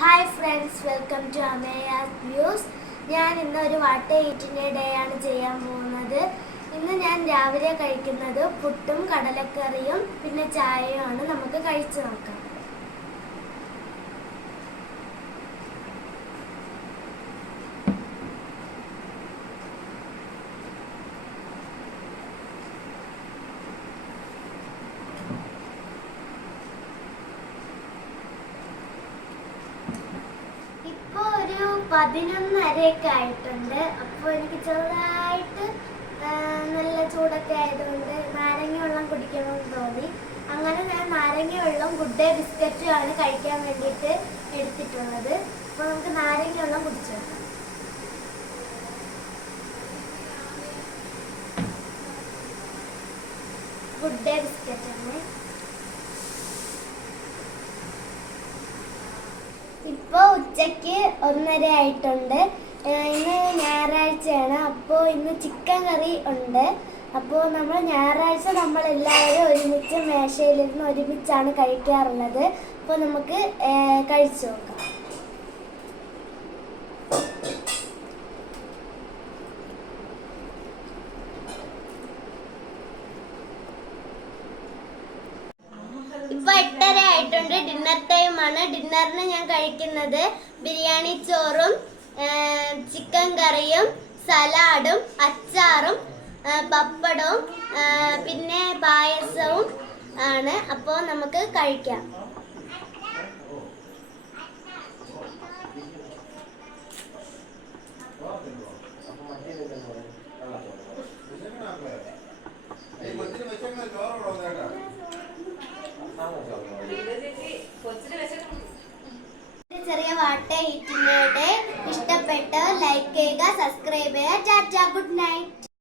Hi friends, welcome to Ameya's views. ഞാൻ ഇന്ന് ഒരു വാട്ട ഈറ്റിൻ്റെ ഡേ ആണ് ചെയ്യാൻ പോകുന്നത്. ഇന്ന് ഞാൻ രാവിലെ കഴിക്കുന്നത് പുട്ടും കടലക്കറിയും പിന്നെ ചായയുമാണ്. നമുക്ക് കഴിച്ചു നോക്കാം. ഇപ്പോൾ ഒരു 11:30 ആയിട്ടുണ്ട്. അപ്പോൾ എനിക്ക് ചെറുതായിട്ട് നല്ല ചൂടൊക്കെ ആയതുകൊണ്ട് നാരങ്ങ വെള്ളം കുടിക്കണമെന്ന് തോന്നി. അങ്ങനെ ഞാൻ നാരങ്ങ വെള്ളം ഗുഡ് ഡേ ബിസ്ക്കറ്റും ആണ് കഴിക്കാൻ വേണ്ടിയിട്ട് എടുത്തിട്ടുള്ളത്. അപ്പോൾ നമുക്ക് നാരങ്ങ വെള്ളം കുടിച്ചു നോക്കാം. ഗുഡ് ഡേ ബിസ്ക്കറ്റ് ആണ്. ഇപ്പോൾ ഉച്ചയ്ക്ക് 1:30 ആയിട്ടുണ്ട്. ഇന്ന് ഞായറാഴ്ചയാണ്. അപ്പോൾ ഇന്ന് ചിക്കൻ കറി ഉണ്ട്. അപ്പോൾ ഞായറാഴ്ച നമ്മളെല്ലാവരും ഒരുമിച്ച് മേശയിലിരുന്ന് ഒരുമിച്ചാണ് കഴിക്കാറുള്ളത്. അപ്പോൾ നമുക്ക് കഴിച്ചു നോക്കാം. ഇപ്പൊ 8:30 ആയിട്ടുണ്ട്. ഡിന്നർ ടൈമാണ്. ഡിന്നറിന് ഞാൻ കഴിക്കുന്നത് ബിരിയാണി ചോറും ചിക്കൻ കറിയും സലാഡും അച്ചാറും പപ്പടവും പിന്നെ പായസവും ആണ്. അപ്പോൾ നമുക്ക് കഴിക്കാം. ചെറിയ വാട്ട ഈറ്റിനോടെ ഇഷ്ടപ്പെട്ട് ലൈക്ക് ചെയ്യുക, സബ്സ്ക്രൈബ് ചെയ്യുക. Tata, good night.